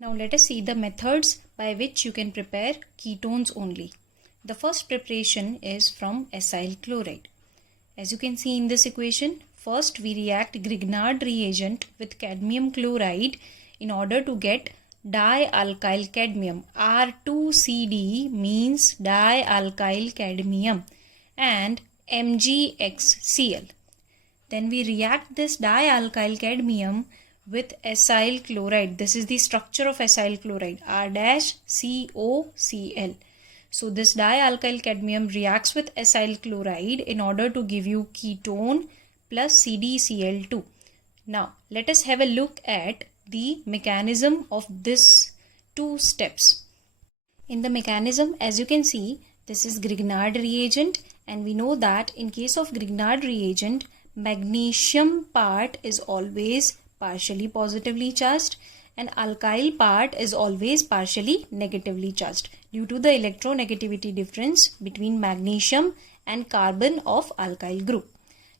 Now let us see the methods by which you can prepare ketones only. The first preparation is from acyl chloride. As you can see in this equation, first we react Grignard reagent with cadmium chloride in order to get dialkyl cadmium. R2CD means dialkyl cadmium and MgXCl. Then we react this dialkyl cadmium with acyl chloride. This is the structure of acyl chloride, R-COCl. So this dialkyl cadmium reacts with acyl chloride in order to give you ketone plus CdCl2. Now let us have a look at the mechanism of this two steps. In the mechanism, as you can see, this is Grignard reagent, and we know that in case of Grignard reagent, magnesium part is always partially positively charged and alkyl part is always partially negatively charged due to the electronegativity difference between magnesium and carbon of alkyl group.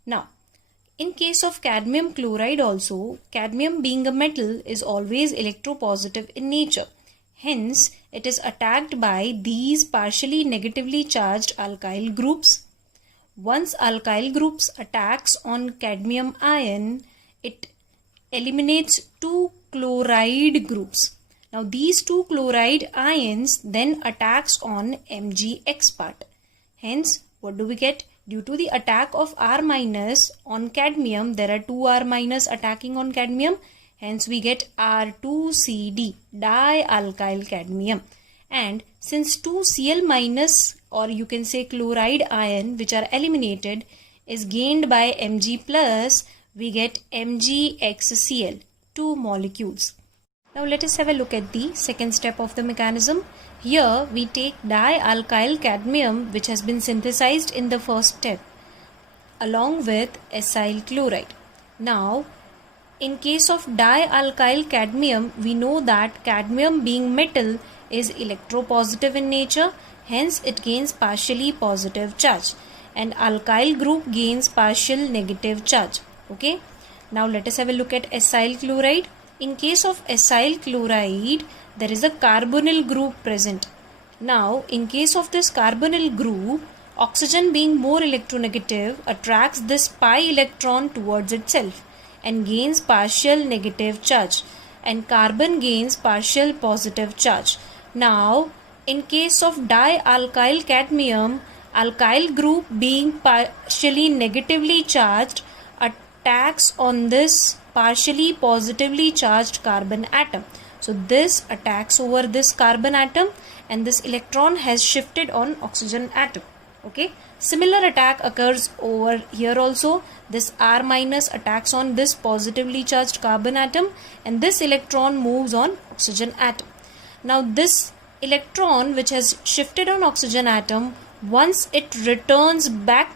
Now, in case of cadmium chloride also, cadmium being a metal is always electropositive in nature. Hence, it is attacked by these partially negatively charged alkyl groups. Once alkyl groups attacks on cadmium ion, it eliminates two chloride groups. Now these two chloride ions then attacks on MgX part. Hence, what do we get? Due to the attack of R minus on cadmium, there are two R minus attacking on cadmium. Hence we get R2CD, dialkyl cadmium. And since two Cl minus, or you can say chloride ion, which are eliminated, is gained by Mg plus, we get MgXCl, two molecules. Now let us have a look at the second step of the mechanism. Here we take dialkyl cadmium, which has been synthesized in the first step, along with acyl chloride. Now in case of dialkyl cadmium, we know that cadmium being metal is electropositive in nature, hence it gains partially positive charge, and alkyl group gains partial negative charge. Okay, now let us have a look at acyl chloride. In case of acyl chloride, there is a carbonyl group present. Now in case of this carbonyl group, oxygen being more electronegative attracts this pi electron towards itself and gains partial negative charge, and carbon gains partial positive charge. Now in case of dialkyl cadmium, alkyl group being partially negatively charged attacks on this partially positively charged carbon atom. So this attacks over this carbon atom and this electron has shifted on oxygen atom. Okay, similar attack occurs over here also. This R minus attacks on this positively charged carbon atom and this electron moves on oxygen atom. Now this electron which has shifted on oxygen atom, once it returns back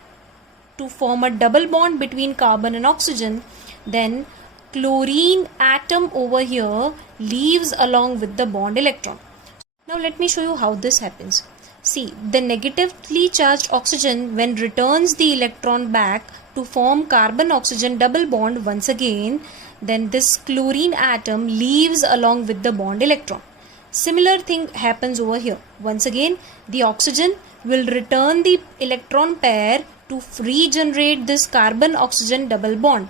to form a double bond between carbon and oxygen, then chlorine atom over here leaves along with the bond electron. Now let me show you how this happens. See, the negatively charged oxygen, when returns the electron back to form carbon-oxygen double bond once again, then this chlorine atom leaves along with the bond electron. Similar thing happens over here. Once again, the oxygen will return the electron pair to regenerate this carbon-oxygen double bond.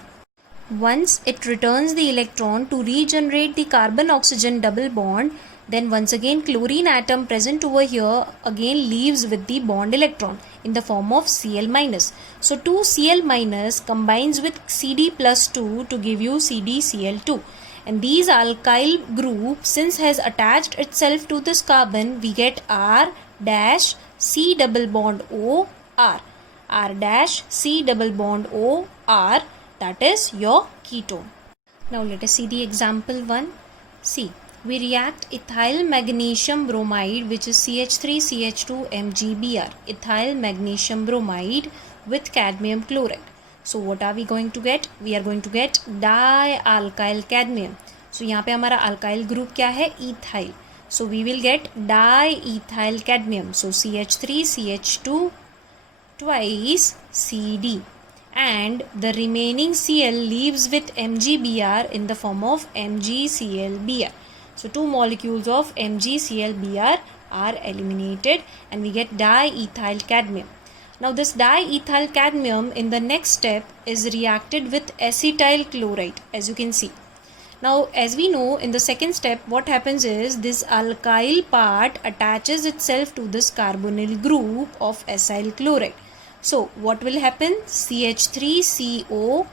Once it returns the electron to regenerate the carbon-oxygen double bond, then once again chlorine atom present over here again leaves with the bond electron in the form of Cl minus. So 2 Cl minus combines with Cd plus 2 to give you CdCl2. And these alkyl group, since has attached itself to this carbon, we get R dash C double bond O R. R dash C double bond O R, that is your ketone. Now let us see the example 1. See, we react ethyl magnesium bromide, which is CH3CH2 MgBr, ethyl magnesium bromide with cadmium chloride. So what are we going to get? We are going to get dialkyl cadmium. So यहाँ पे हमारा alkyl group क्या है? Ethyl. So we will get diethyl cadmium. So CH3CH2 twice Cd. And the remaining Cl leaves with MgBr in the form of MgClBr. So 2 molecules of MgClBr are eliminated and we get diethyl cadmium. Now this diethyl cadmium in the next step is reacted with acetyl chloride, as you can see. Now as we know, in the second step what happens is this alkyl part attaches itself to this carbonyl group of acyl chloride. So what will happen? CH3CO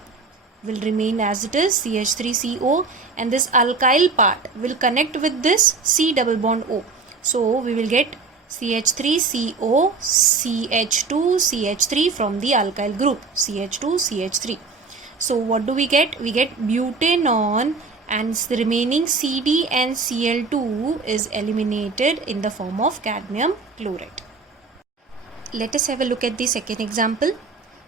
will remain as it is, CH3CO, and this alkyl part will connect with this C double bond O. So we will get CH3CO, CH2, CH3 from the alkyl group, CH2, CH3. So what do we get? We get butanone, and the remaining CD and Cl2 is eliminated in the form of cadmium chloride. Let us have a look at the second example.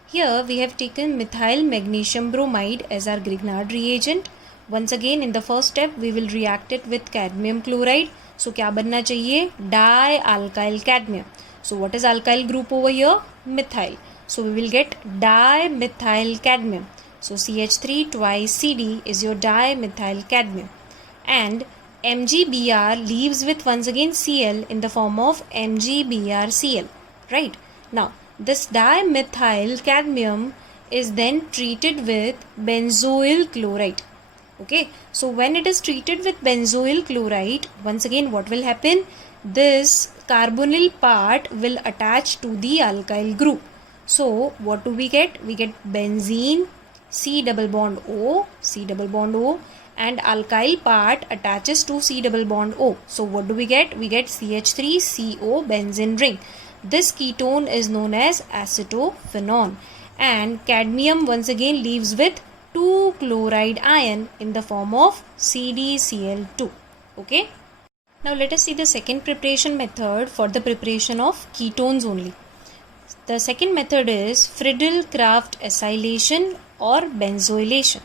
Here we have taken methyl magnesium bromide as our Grignard reagent. Once again, in the first step we will react it with cadmium chloride. So क्या बनना चाहिए? Dialkyl cadmium. So what is alkyl group over here? Methyl. So we will get dimethyl cadmium. So CH3 twice CD is your dimethyl cadmium. And MgBr leaves with once again Cl in the form of MgBrCl. Right? Now this dimethyl cadmium is then treated with benzoyl chloride. Okay, so when it is treated with benzoyl chloride, once again what will happen? This carbonyl part will attach to the alkyl group. So what do we get? We get benzene, C double bond O, C double bond O, and alkyl part attaches to C double bond O. So what do we get? We get CH3CO benzene ring. This ketone is known as acetophenone, and cadmium once again leaves with 2 chloride ion in the form of CdCl2. Okay. Now let us see the second preparation method for the preparation of ketones only. The second method is Friedel-Crafts acylation or benzoylation.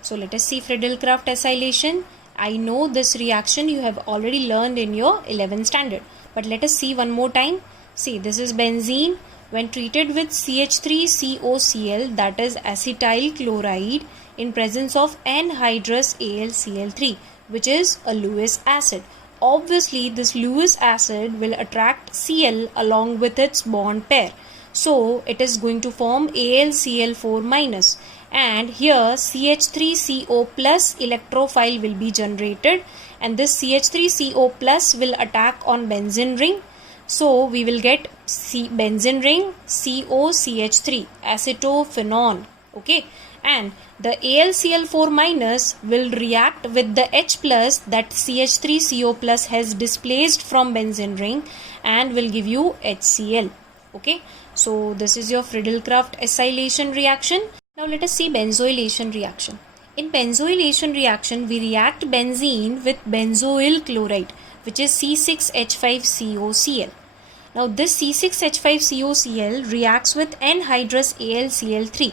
So let us see Friedel-Crafts acylation. I know this reaction you have already learned in your 11th standard, but let us see one more time. See, this is benzene. When treated with CH3COCl, that is acetyl chloride, in presence of anhydrous AlCl3, which is a Lewis acid. Obviously, this Lewis acid will attract Cl along with its bond pair. So, it is going to form AlCl4-, and here CH3CO plus electrophile will be generated, and this CH3CO plus will attack on benzene ring. So we will get benzene ring COCH3 acetophenone. Okay, and the AlCl4- will react with the H plus that CH3CO plus has displaced from benzene ring and will give you HCl. Okay, so this is your Friedel-Crafts acylation reaction. Now let us see benzoylation reaction. In benzoylation reaction, we react benzene with benzoyl chloride, which is C6H5COCl. Now this C6H5COCl reacts with anhydrous AlCl3.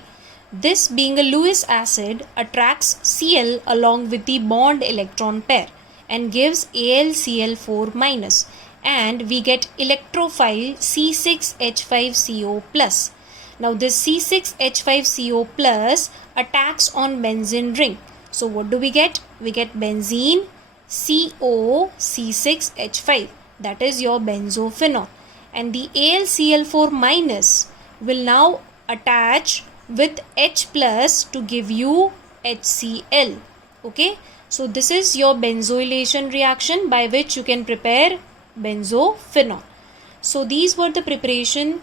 This, being a Lewis acid, attracts Cl along with the bond electron pair and gives AlCl4-, and we get electrophile C6H5CO+. Now this C6H5CO+ attacks on benzene ring. So what do we get? We get benzene COC6H5, that is your benzophenone, and the AlCl4- will now attach with H plus to give you HCl. Okay, so this is your benzoylation reaction by which you can prepare benzophenone. So these were the preparation,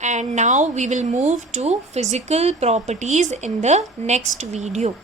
and now we will move to physical properties in the next video.